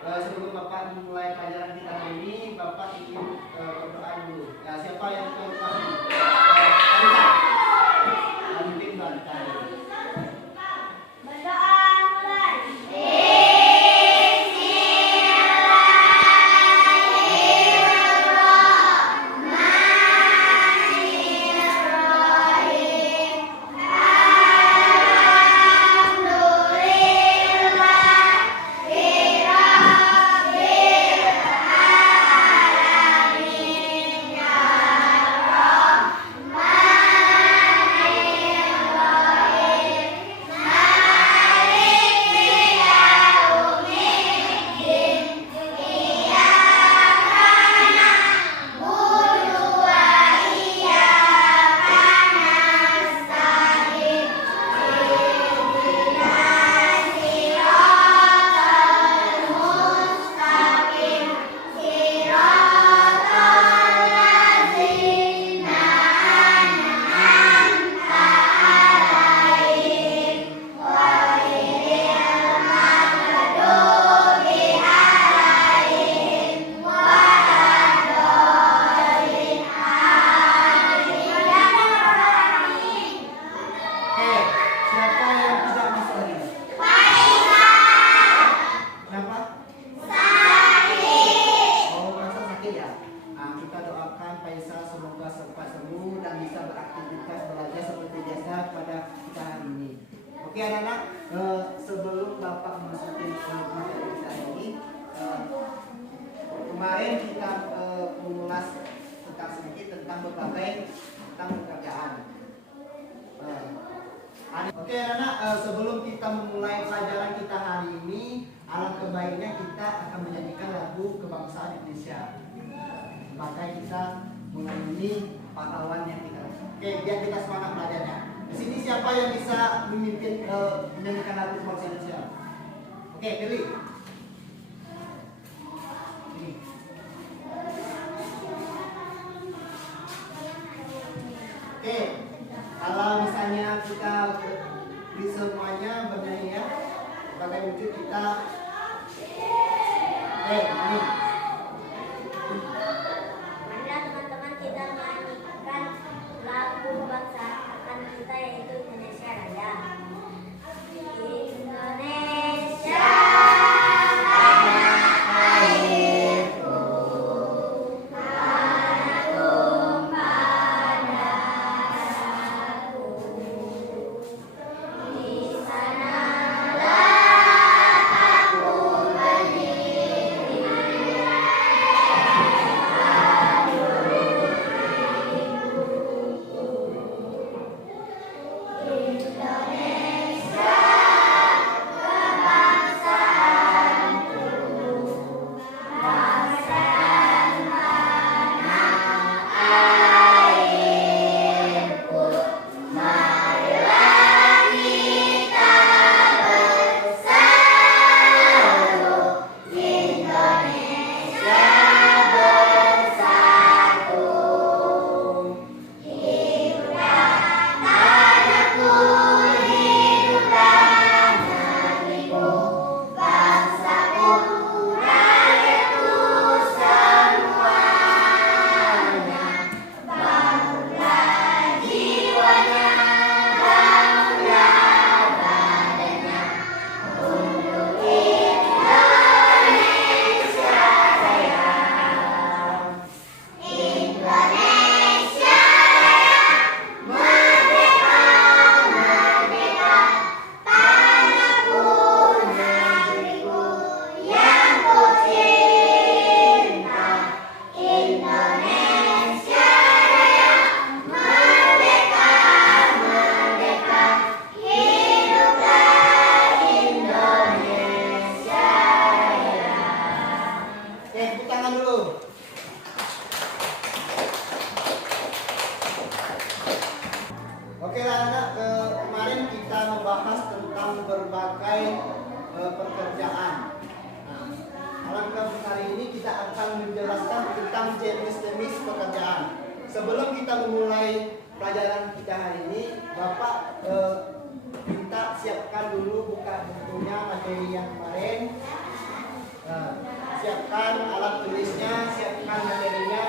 sebelum Bapak memulai pelajaran kita hari ini, Bapak ingin berdoa dulu. Ya, siapa yang berdoa dulu? Kita mungkin kita dulu. Berdoa mulai. Oke anak-anak, sebelum Bapak memasuki materi kita ini, kemarin kita mengulas sedikit tentang berbagai pekerjaan. Oke anak-anak, sebelum kita memulai pelajaran kita hari ini, alangkah baiknya kita akan menyanyikan lagu kebangsaan Indonesia. Maka kita mengalami pahlawan yang kita. Oke, biar kita semangat belajarnya. Di sini siapa yang bisa memimpin menyanyikan lagu kebangsaan Indonesia? Oke, pilih. Oke, kalau misalnya kita di semuanya bernyanyi ya, sebagai wujud kita. Oke, ini. Mari teman-teman kita menyanyikan lagu kebangsaan kita yaitu Indonesia Raya. Indonesia Oke anak-anak, kemarin kita membahas tentang berbagai pekerjaan. Nah, alangkah hari ini kita akan menjelaskan tentang jenis-jenis pekerjaan. Sebelum kita memulai pelajaran kita hari ini, Bapak minta siapkan dulu buka bukunya materi yang kemarin. Siapkan alat tulisnya, siapkan materinya.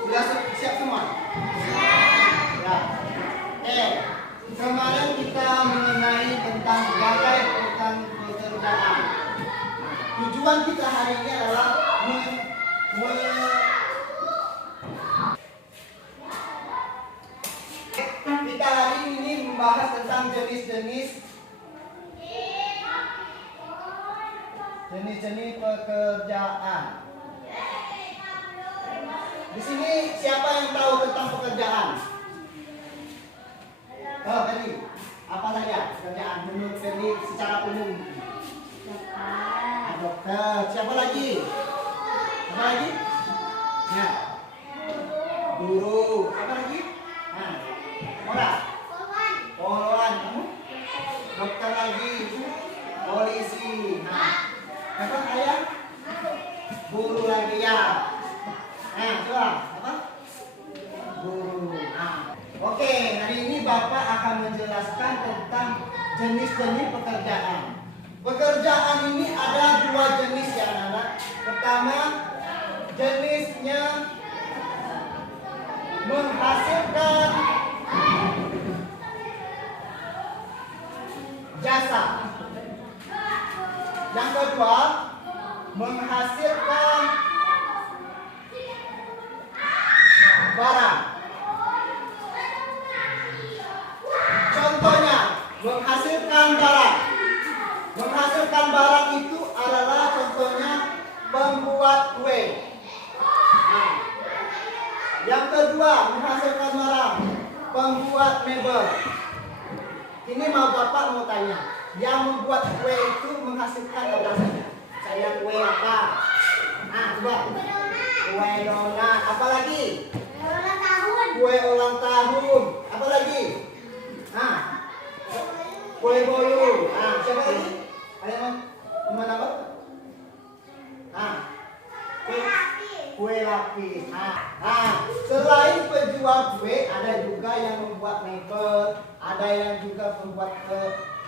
Sudah siap semua? Ya. Kemarin kita mengenai tentang gagai tentang pekerjaan. Tujuan kita hari ini adalah kita hari ini membahas tentang jenis-jenis pekerjaan. Di sini siapa yang tahu tentang pekerjaan? Oh, Feli. Apa saja pekerjaan menurut Feli secara umum? Dokter. Siapa lagi? Apa lagi? Ya. Guru. Apa lagi? Nah. Orang. Poluan. Kamu? Dokter lagi. Polisi. Nah. Apa ayah? Guru lagi ya. Nah, coba apa? Guru. Nah. Oke, hari ini Bapak akan menjelaskan tentang jenis-jenis pekerjaan. Pekerjaan ini ada dua jenis ya anak-anak. Pertama, jenisnya menghasilkan jasa. Yang kedua, menghasilkan barang. Contohnya, menghasilkan barang. Menghasilkan barang itu adalah contohnya membuat kue. Nah, yang kedua, menghasilkan barang, membuat mebel. Ini Bapak mau tanya, yang membuat kue itu menghasilkan apa saja? Saya kue apa? Nah, coba. Kue donat. Apa lagi? Kue ulang tahun. Apa lagi? Nah, kue bolu. Nah, siapa lagi? Ada yang mana apa? Nah, kue lapis. Nah, selain penjual kue, ada juga yang membuat mebel, ada yang juga membuat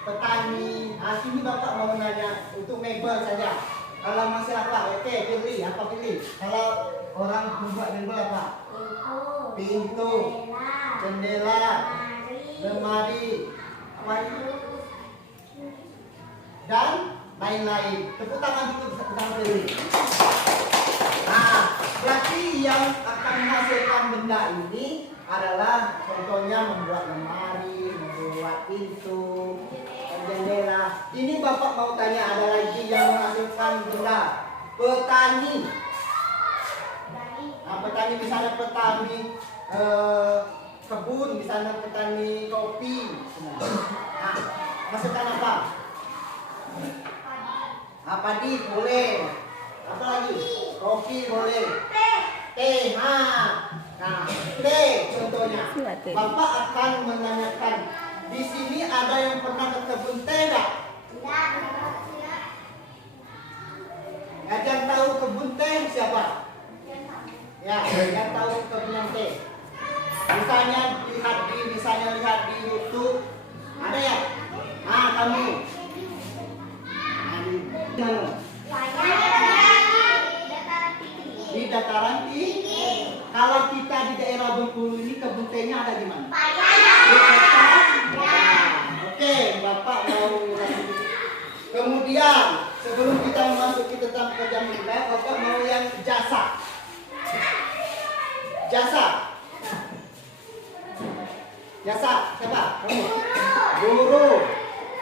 petani. Nah, sini Bapak mau nanya untuk mebel saja. Kalau masih apa? Oke, pilih. Apa pilih? Kalau orang membuat mebel apa? Pintu, jendela, lemari, apa itu? Dan lain-lain. Tepuk tangan dulu tentang pilih. Nah, berarti yang akan menghasilkan benda ini adalah contohnya membuat lemari, membuat pintu, jendela. Ini Bapak mau tanya, ada lagi yang menghasilkan benda. Petani. Nah, petani misalnya petani kebun, misalnya petani kopi. Nah, menghasilkan apa? Padi boleh. Apa lagi? Kopi boleh. Teh. Nah, teh contohnya. Bapak akan menanyakan, di sini ada yang pernah ke kebun teh enggak? Yang tahu kebun teh siapa? Ya, yang tahu kebun teh. Misalnya lihat di YouTube. Ada ya? Nah, kamu. Di dataran tinggi. Kalau kita di daerah Bengkulu ini kebun tehnya ada di mana? Oke, Bapak mau ngasih. Kemudian sebelum kita memasuki tentang pekerjaan kita, Bapak mau yang jasa. Jasa. Jasa siapa? Kamu. Guru.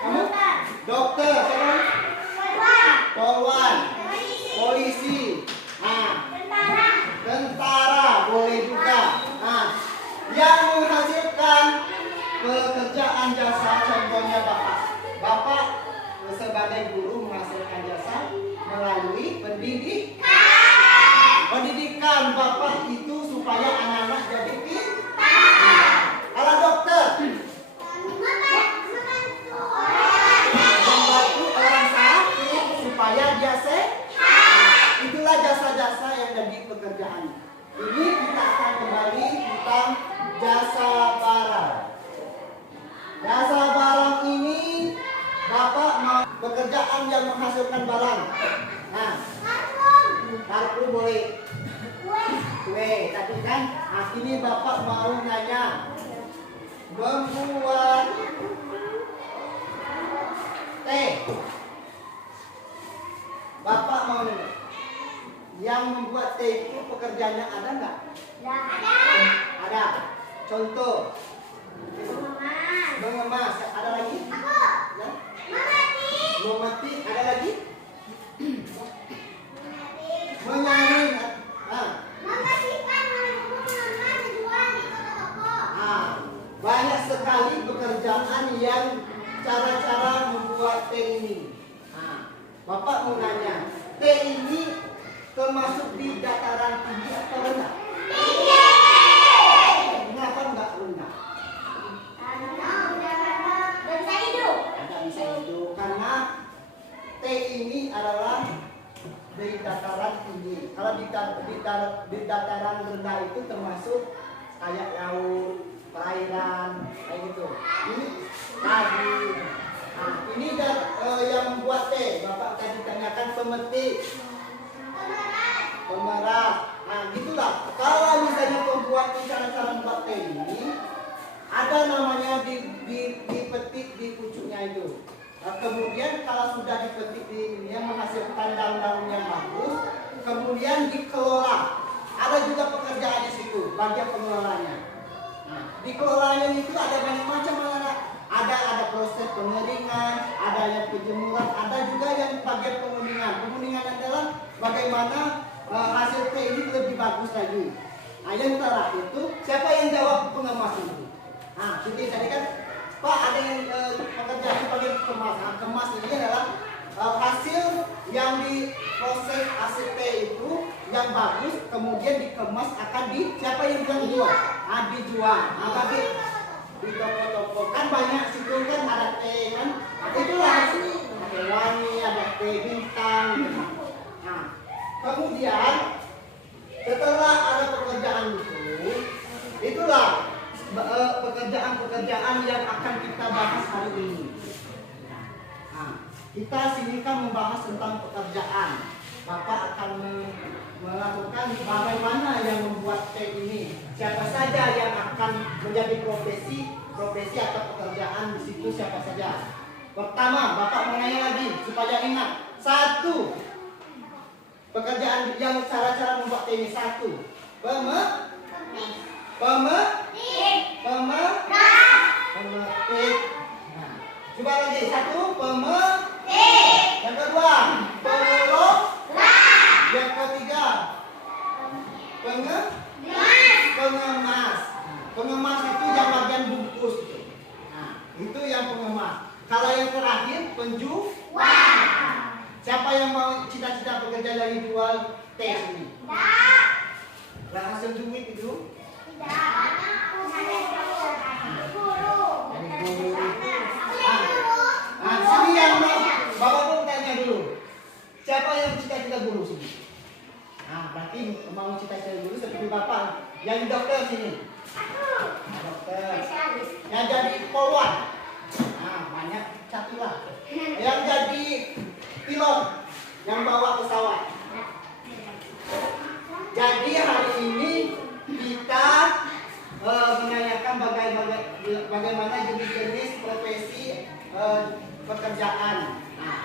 Kamu? Dokter. Siapa? Polwan. Polisi. Nah, tentara boleh juga. Nah, yang menghasilkan pekerjaan jasa contohnya Bapak sebagai guru menghasilkan jasa melalui pendidikan Bapak itu supaya anak-anak jadi pintar. Kalau dokter pekerjaan yang menghasilkan barang. Nah, parfum boleh. Kue, tadi kan. Nah, ini Bapak mau nanya. Membuat teh. Bapak mau nanya. Yang membuat teh itu pekerjaannya ada nggak? Ada. Ada. Contoh. Mengemas. Mengemas. Ada lagi? Aku. Ya? Memetik. Memetik. Ada lagi? Menyaring. Ah. Membersihkan, mengemas, dijual di toko-toko. Ah. Banyak sekali pekerjaan yang cara-cara membuat teh ini. Nah, Bapak mau nanya, teh ini termasuk di dataran tinggi atau rendah? Tinggi. Kenapa enggak rendah? Karena bisa hidup. Tidak bisa itu karena teh ini adalah di dataran tinggi. Kalau di dataran rendah itu termasuk kayak laut, perairan, kayak gitu. Ini tadi. Nah, ini yang membuat teh. Bapak tadi tanyakan pemetik, pemeras. Nah, gitulah. Kalau misalnya pembuat cara-cara membuat teh ini ada namanya dipetik di pucuknya itu. Nah, kemudian kalau sudah dipetik di ini yang menghasilkan daun-daun yang bagus, kemudian dikelola. Ada juga pekerjaannya situ, bagian pengelolanya. Nah, dikelolanya itu ada banyak macam anak. Ada proses pengeringan, ada yang penjemuran, ada juga yang bagian penguningan. Penguningan adalah bagaimana hasil teh ini lebih bagus lagi. Nah, yang terakhir itu siapa yang jawab pengemas itu? Nah, jadi tadi kan Pak ada yang pekerjaan sebagai kemas. Nah, kemas ini adalah hasil yang diproses hasil teh itu yang bagus, kemudian dikemas akan siapa yang bilang dijual? Ah, dijual. Nah, tapi di toko-toko kan banyak situ kan ada teh kan. Itulah ada wangi, ada teh bintang. Nah, kemudian setelah ada pekerjaan itu, itulah pekerjaan-pekerjaan yang akan kita bahas hari ini. Nah, kita sini kan membahas tentang pekerjaan. Bapak akan melakukan bagaimana yang membuat teh ini. Siapa saja yang akan menjadi profesi atau pekerjaan di situ siapa saja. Pertama, Bapak mau nanya lagi supaya ingat. Satu, pekerjaan yang cara-cara membuat teh ini satu. Pemetik. Nah, coba lagi satu pemetik. Yang kedua pengelok. Yang ketiga pengemas. Pengemas itu yang bagian bungkus. Nah, itu yang pengemas. Kalau yang terakhir penjual. Siapa yang mau cita-cita bekerja dari jual teh ini? Tidak. Hasil duit itu? Nah, sini yang Bapak pun tanya dulu. Siapa yang cita-cita guru sini? Nah, berarti mau cita-cita guru seperti Bapak. Yang dokter sini. Dokter. Yang jadi polwan. Nah, banyak catilah. Yang jadi pilot. Yang bawa pesawat. Jadi hari ini kita menanyakan bagaimana jenis-jenis profesi pekerjaan. Nah,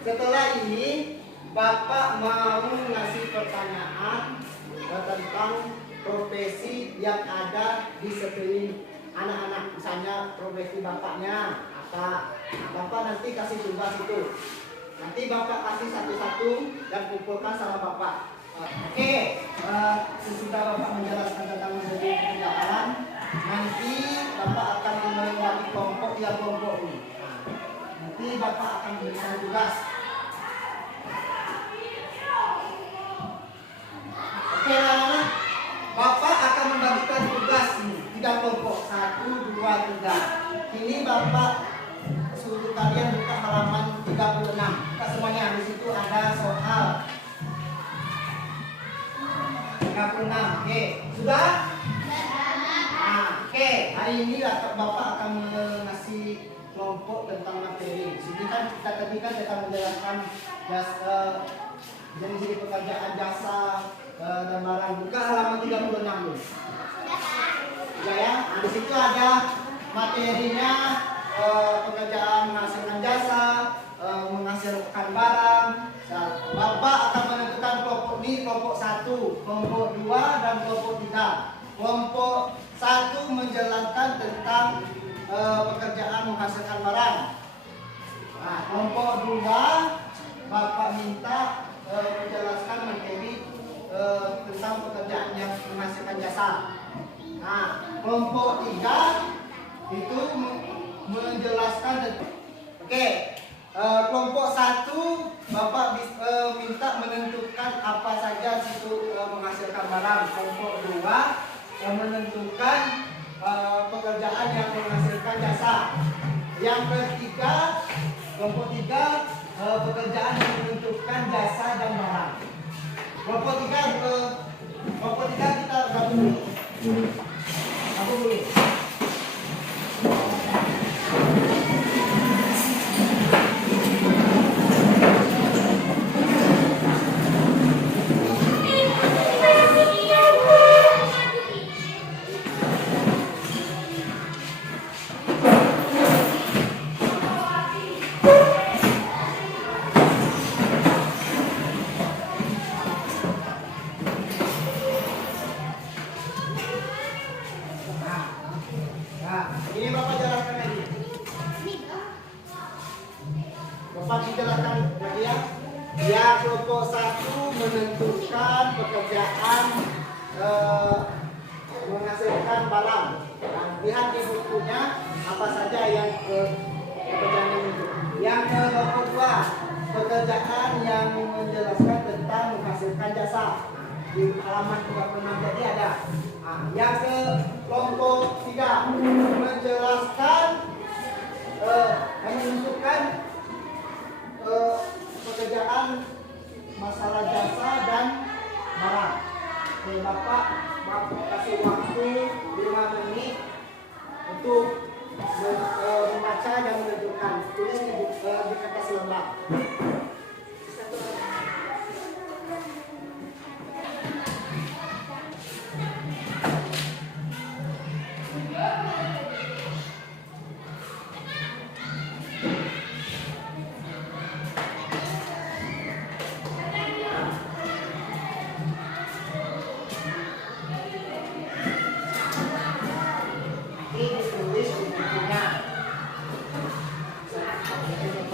setelah ini Bapak mau ngasih pertanyaan tentang profesi yang ada di sekeliling anak-anak. Misalnya profesi bapaknya apa. Nah, Bapak nanti kasih tugas itu. Nanti Bapak kasih satu-satu dan kumpulkan sama Bapak. Oke, sesudah Bapak menjelaskan tentang menjadi pekerjaan, nanti Bapak akan membagi kelompok 3 kelompok ini. Nah, nanti Bapak akan memberikan tugas. Oke, anak-anak, Bapak akan membagikan tugas ini 3 kelompok, 1, 2, 3. Ini Bapak suruh kalian buka halaman 36. Buka semuanya, di situ ada soal. 36. Oke, sudah? Nah, oke, hari ini Bapak akan mengasih kelompok tentang materi. Sini kan kita tadi kan akan menjelaskan jenis pekerjaan jasa dan barang. Buka halaman 36 dulu. Ya, ya. Nah, di situ ada materinya, pekerjaan menghasilkan jasa, menghasilkan barang. Nah, Bapak akan menentukan kelompok ini, kelompok 1, kelompok 2, dan kelompok 3. Kelompok 1 menjelaskan tentang pekerjaan menghasilkan barang. Nah, kelompok 2 Bapak minta menjelaskan materi tentang pekerjaan yang menghasilkan jasa. Nah, kelompok 3 itu menjelaskan oke. Kelompok 1 Bapak minta menentukan apa saja situ menghasilkan barang. Kelompok 2 menentukan pekerjaan yang menghasilkan jasa. Yang ketiga, kelompok 3 pekerjaan yang menentukan jasa dan barang. Kelompok 3 kita gabung dulu. Ini Bapak jelaskan lagi. Bapak jelaskan lagi ya. Ya, kelompok 1 menentukan pekerjaan menghasilkan barang. Nah, lihat di bukunya apa saja yang pekerjaan itu. Yang kelompok 2 pekerjaan yang menjelaskan tentang menghasilkan jasa. Di halaman 36 tadi ada. Nah, yang ke kelompok 3 menjelaskan menentukan pekerjaan masalah jasa dan barang. Oke, Bapak kasih waktu 5 menit untuk membaca dan menentukan. Tulis di kertas lembar.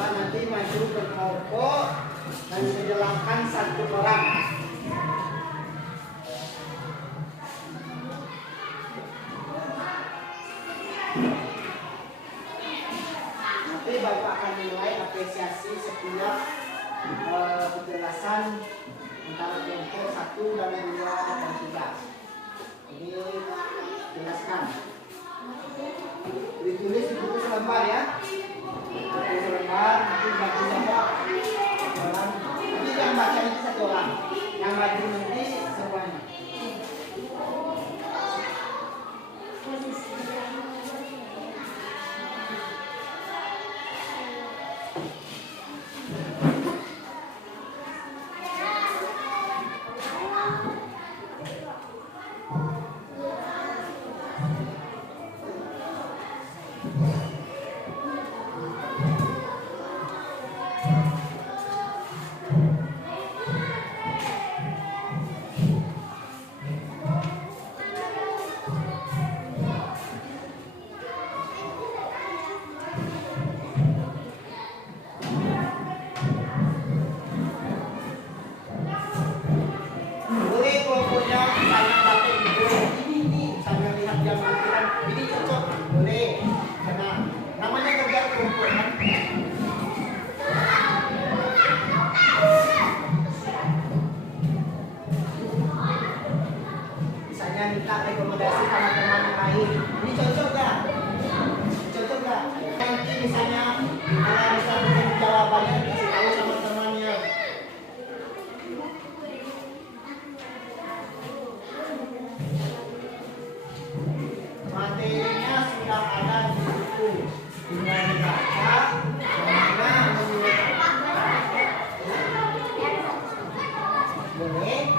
Nanti maju ke kelompok dan menjelaskan satu orang. Nanti Bapak akan menilai apresiasi setiap penjelasan antara kelompok 1 dan 2 dan 3. Ini jelaskan. Ditulis di buku selembar ya. Nanti bagi Bapak orang. Nanti yang baca itu 1 orang. Yang bagi nanti semuanya. Minta rekomendasi sama teman yang lain. Ini cocok gak? Cocok gak? Nanti misalnya kalau bisa bikin jawabannya kasih tahu sama temannya. Materinya sudah ada di buku. Tinggal Boleh.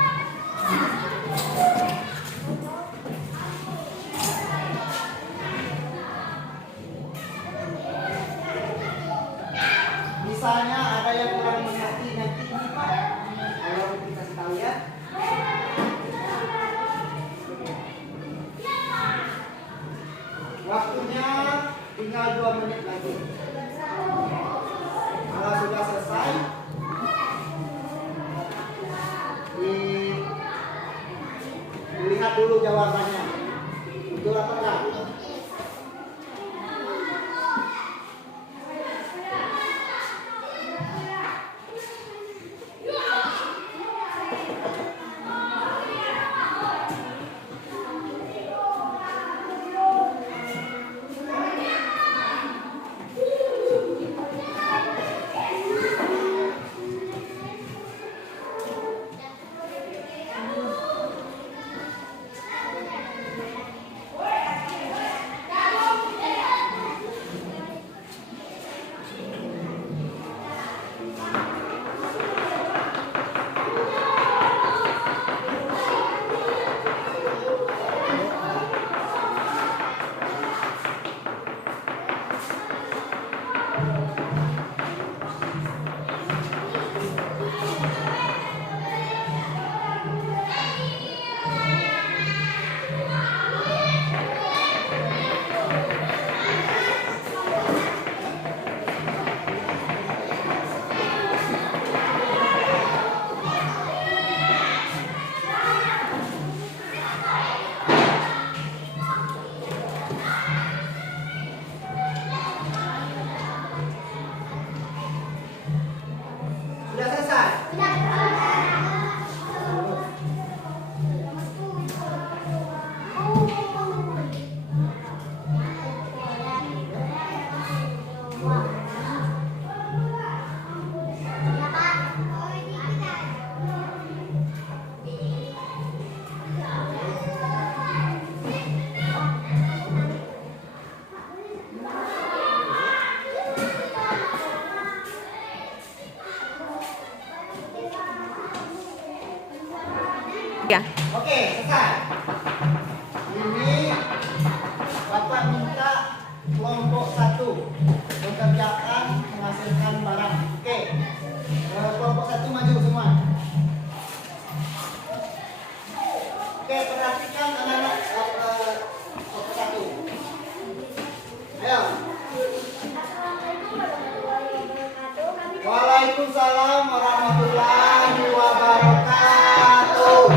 Misalnya ada yang kurang mengerti nanti ini Pak, kalau kita kasih tahu ya. Waktunya tinggal 2 menit lagi. Kalau sudah selesai, dilihat dulu jawabannya. Betul apa enggak? Sudah selesai? Ya. Oke, selesai. Ini Bapak minta kelompok 1 mengerjakan menghasilkan barang. Oke. Kelompok 1 maju semua. Oke, perhatikan anak-anak kelompok 1. Ayo. Waalaikumsalam warahmatullahi wabarakatuh.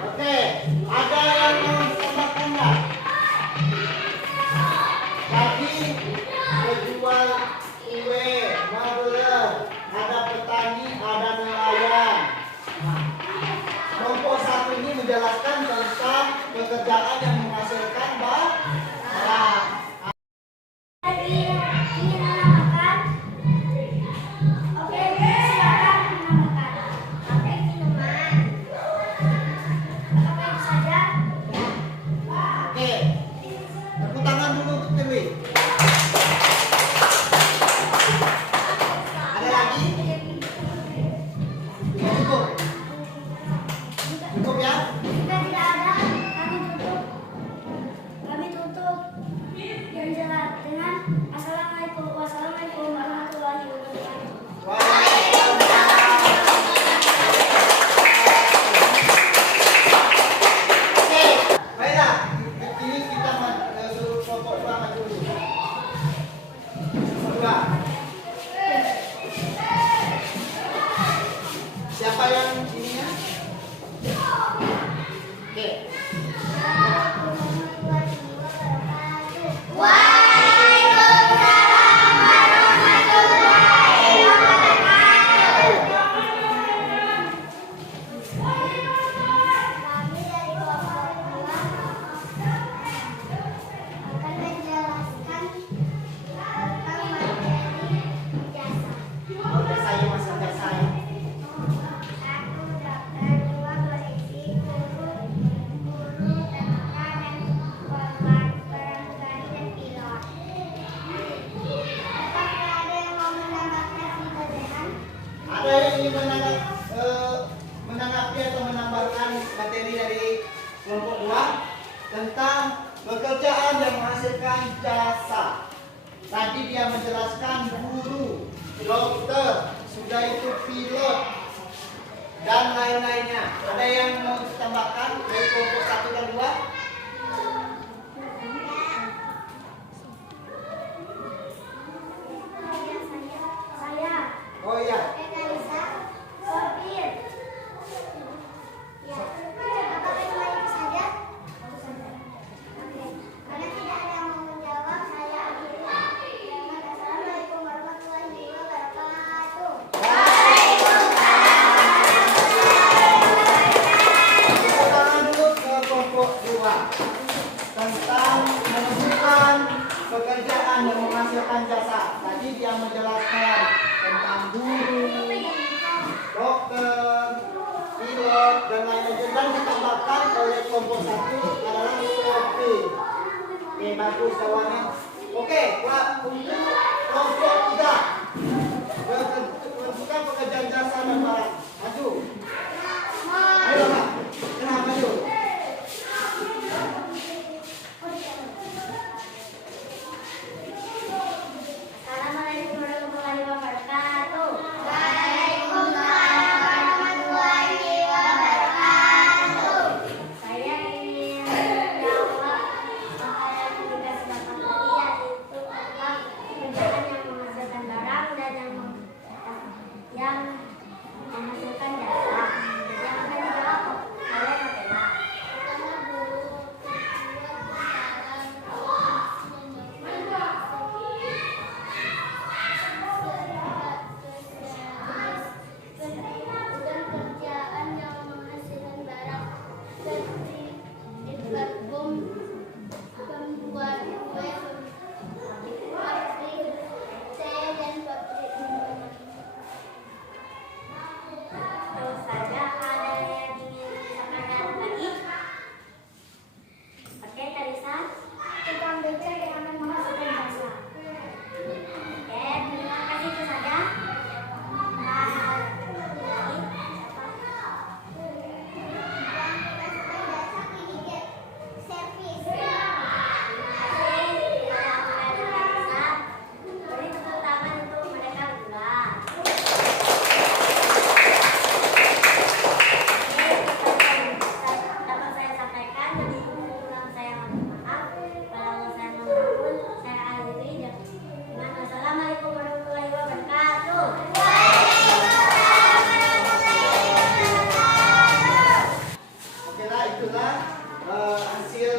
Oke, ada yang mau ditambahkan nggak? Tadi penjual kue, modeler, ada petani, ada nelayan. Kelompok 1 ini menjelaskan tentang pekerjaan yang menghasilkan barang. Oke, tepuk tangan dulu untuk Dewi. Ada lagi? Cukup. Cukup ya? Oke. Oke, saya masuk ke saya. Ada yang ingin menanggapi atau menambahkan materi dari kelompok 2 tentang pekerjaan yang menghasilkan jasa. Tadi dia menjelaskan guru, dokter, sudah itu pilot, dan lain-lainnya. Ada yang mau ditambahkan dari kelompok 1 dan 2? Oh iya. Kita dulu ke kelompok 2 tentang menentukan pekerjaan yang menghasilkan jasa. Tadi dia menjelaskan tentang guru, dokter, pilot, dan lain-lain. Dan ditambahkan oleh kelompok 1 adalah kopi. Oke, bagus jawabannya. Oke, untuk kelompok 3 menentukan pekerjaan jasa dan barang. Maju. Ayo Pak, kenapa maju? Assalamualaikum warahmatullahi wabarakatuh. Saya ingin menjawab soal yang dikasih Bapak tadi, yaitu tentang pekerjaan yang menghasilkan barang dan yang menghasilkan jasa. Yang akan dijawab oleh Nabila. Kerjaan yang menghasilkan barang seperti membuat bom, membuat kue, pabrik teh dan pabrik minuman. Terus saja ada yang ingin disampaikan lagi? Oke, Kalisa. Tukang beca yang akan menghasilkan jasa. Oke, terima kasih, itu saja. Dapat saya sampaikan, jadi kurang saya mohon maaf. Kalau saya mohon saya akhiri dengan wassalamualaikum warahmatullahi wabarakatuh. Oke lah, itulah hasil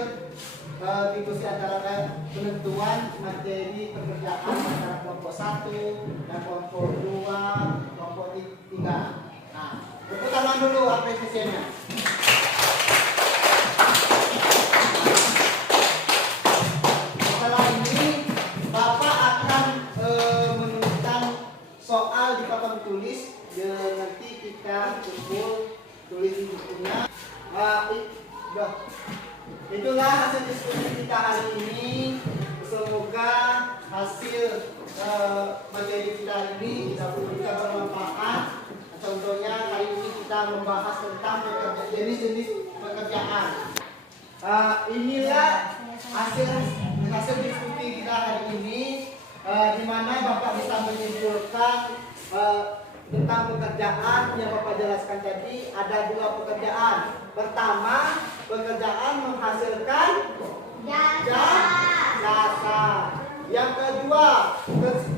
diskusi antara penentuan materi pekerjaan antara kelompok 1 dan kelompok 2, kelompok 3. Nah, tepuk tangan dulu apresiasinya. Setelah ini Bapak akan menuliskan soal di papan tulis. Nanti kita kumpul tulis di bukunya. Itulah hasil diskusi kita hari ini. Semoga hasil materi kita hari ini bisa bermanfaat. Contohnya hari ini kita membahas tentang jenis-jenis pekerjaan. Inilah hasil diskusi kita hari ini, di mana Bapak bisa menyimpulkan tentang pekerjaan yang Bapak jelaskan tadi. Ada 2 pekerjaan. Pertama, pekerjaan menghasilkan jasa. Yang kedua,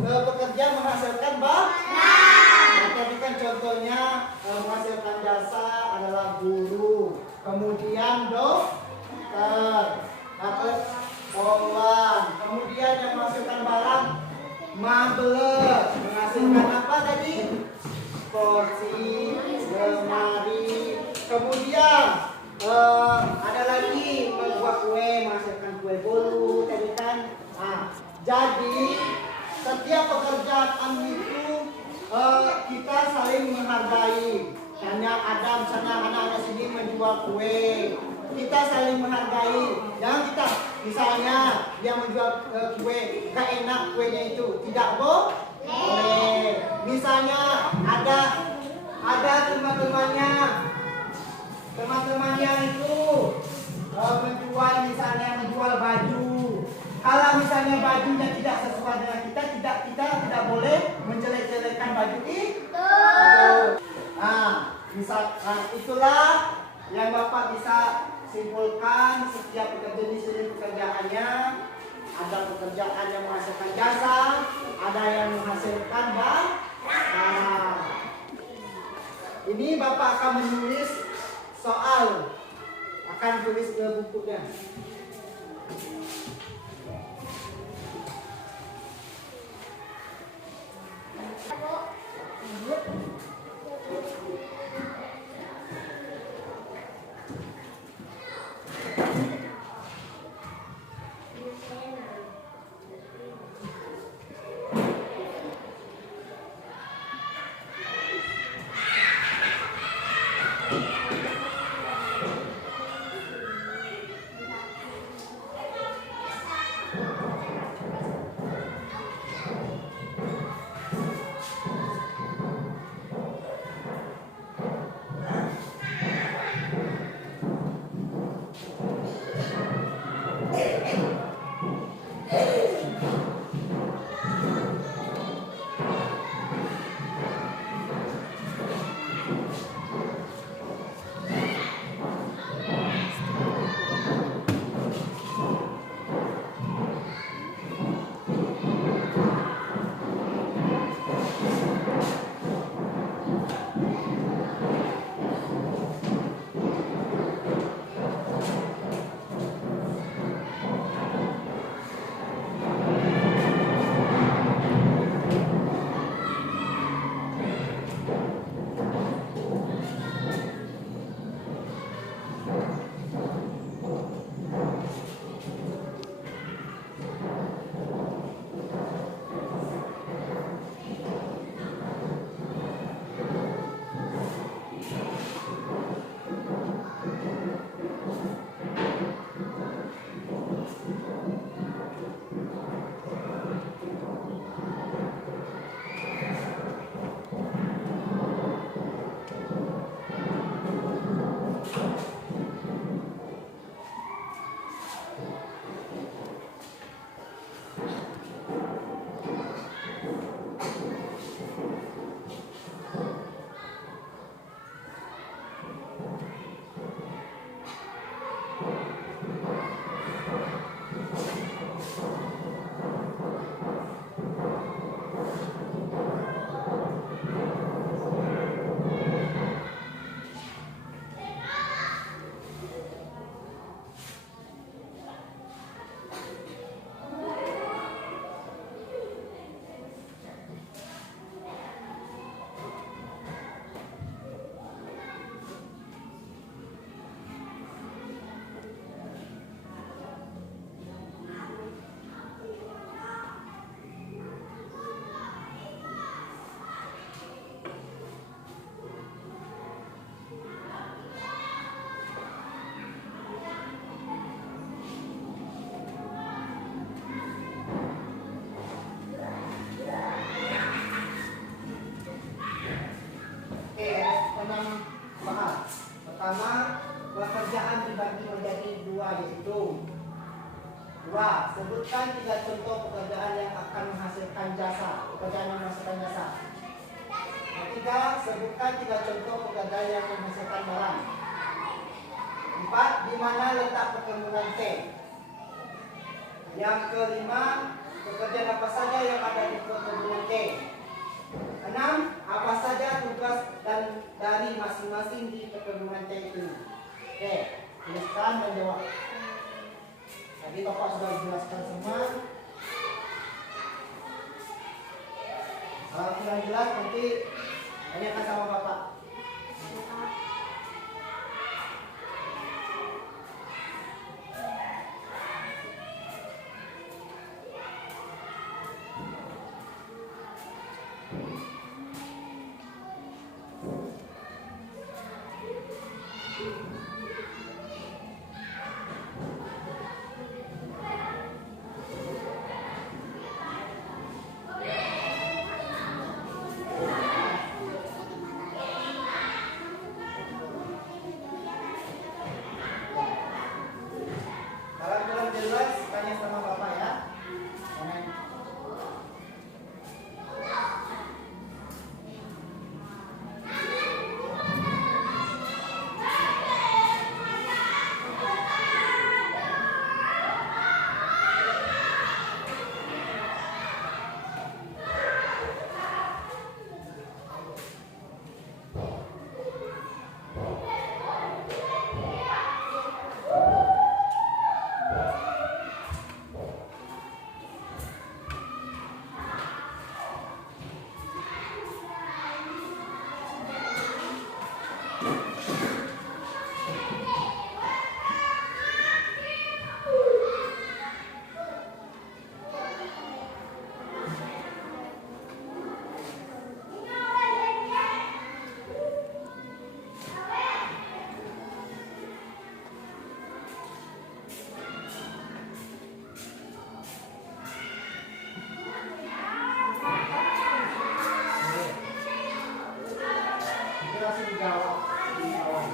pekerjaan menghasilkan barang. Tadi kan contohnya menghasilkan jasa adalah guru, kemudian kemudian dokter, poluan, kemudian yang menghasilkan barang mabel, menghasilkan apa tadi? Kursi, lemari, kemudian ada lagi membuat kue, menghasilkan kue bolu tadi kan. Jadi setiap pekerjaan itu kita saling menghargai. Misalnya ada anak-anak sini menjual kue, kita saling menghargai. Jangan kita misalnya dia menjual kue gak enak kuenya itu, tidak boleh. Misalnya ada teman-temannya itu menjual baju. Kalau misalnya bajunya tidak sesuai dengan kita tidak boleh menjelek-jelekkan baju itu. Itulah yang Bapak bisa simpulkan. Setiap jenis pekerjaannya, ada pekerjaan yang menghasilkan jasa, ada yang menghasilkan barang. Ini Bapak akan menulis soal, akan tulis ke bukunya. Pertama, pekerjaan dibagi menjadi dua, yaitu dua, sebutkan 3 contoh pekerjaan yang akan menghasilkan jasa. Pekerjaan yang menghasilkan jasa. Ketiga, sebutkan 3 contoh pekerjaan yang menghasilkan barang. 4, di mana letak perkebunan teh. Yang kelima, pekerjaan apa saja yang ada di perkebunan teh. 6, apa saja tugas dan dari masing-masing di perkebunan teh itu. Oke, tuliskan dan jawab. Tadi Bapak sudah jelaskan semua. Kalau kurang jelas nanti tanyakan sama Bapak. Kalau kurang jelas tanya sama Bapak ya. Jangan. Itu langsung dijawab di awal.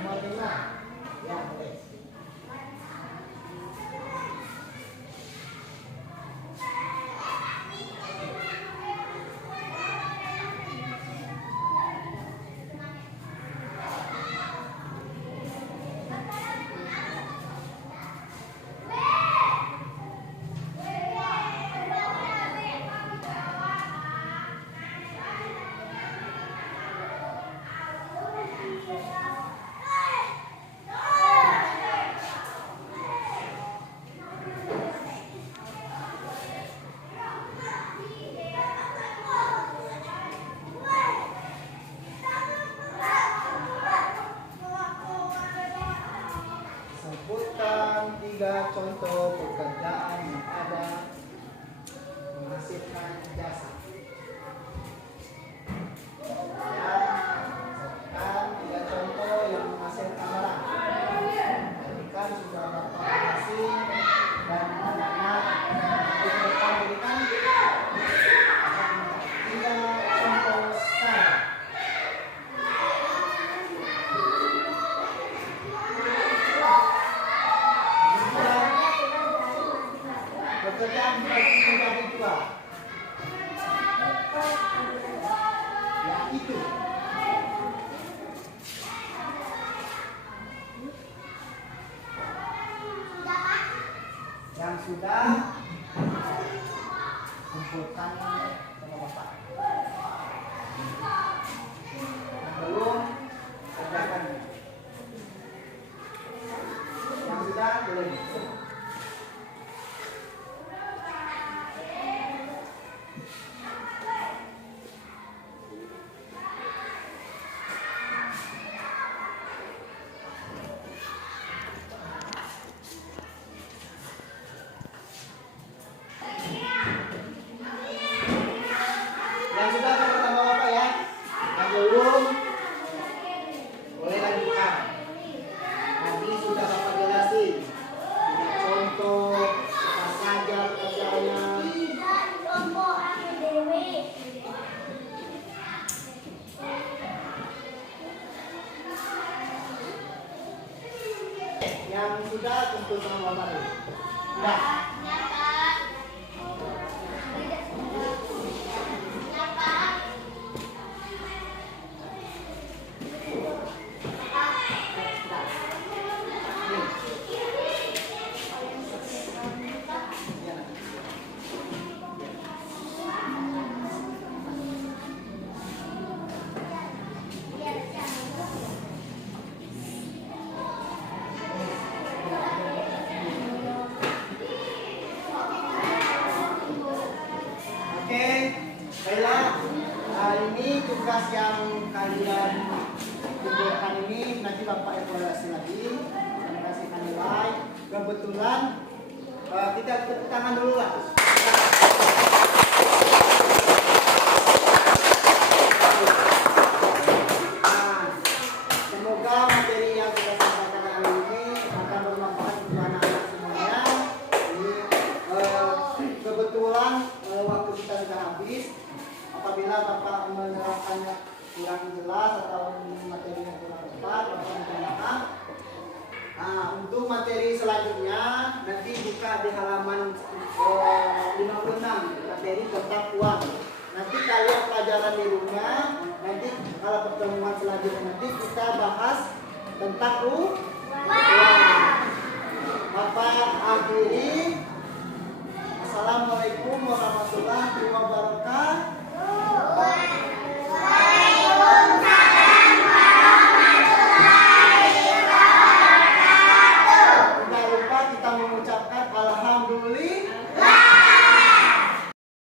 Mau dengar? Ya, boleh. Sebutkan 3 contoh pekerjaan yang ada menghasilkan jasa. Ya, sebutkan 3 contoh yang menghasilkan barang. Tadi kan sudah Bapak kasih dan anak-anak di depan berikan 3 contoh sekarang. Pekerjaan dibagi menjadi 2, yaitu yang sudah kumpulkan sama Bapak, yang belum kerjakan, yang sudah belum. Yang sudah sama Bapak ya, yang belum boleh lanjutkan. Tadi sudah Bapak jelasin 3 Yang sudah kumpul sama Bapak dulu. Sudah. Oke, baiklah. Hari ini tugas yang kalian kumpulkan ini nanti Bapak evaluasi lagi, dan kasihkan nilai. Kebetulan kita tepuk tangan dulu lah. Nah, semoga materi yang kita sampaikan hari ini akan bermanfaat untuk anak-anak semuanya. Ini kebetulan waktu kita sudah habis. Apabila Bapak menerapkannya kurang jelas atau materinya kurang tepat, Bapak minta maaf. Nah, untuk materi selanjutnya nanti buka di halaman 56, materi tentang uang. Nanti kalian pelajaran di rumah, nanti kalau pertemuan selanjutnya nanti kita bahas tentang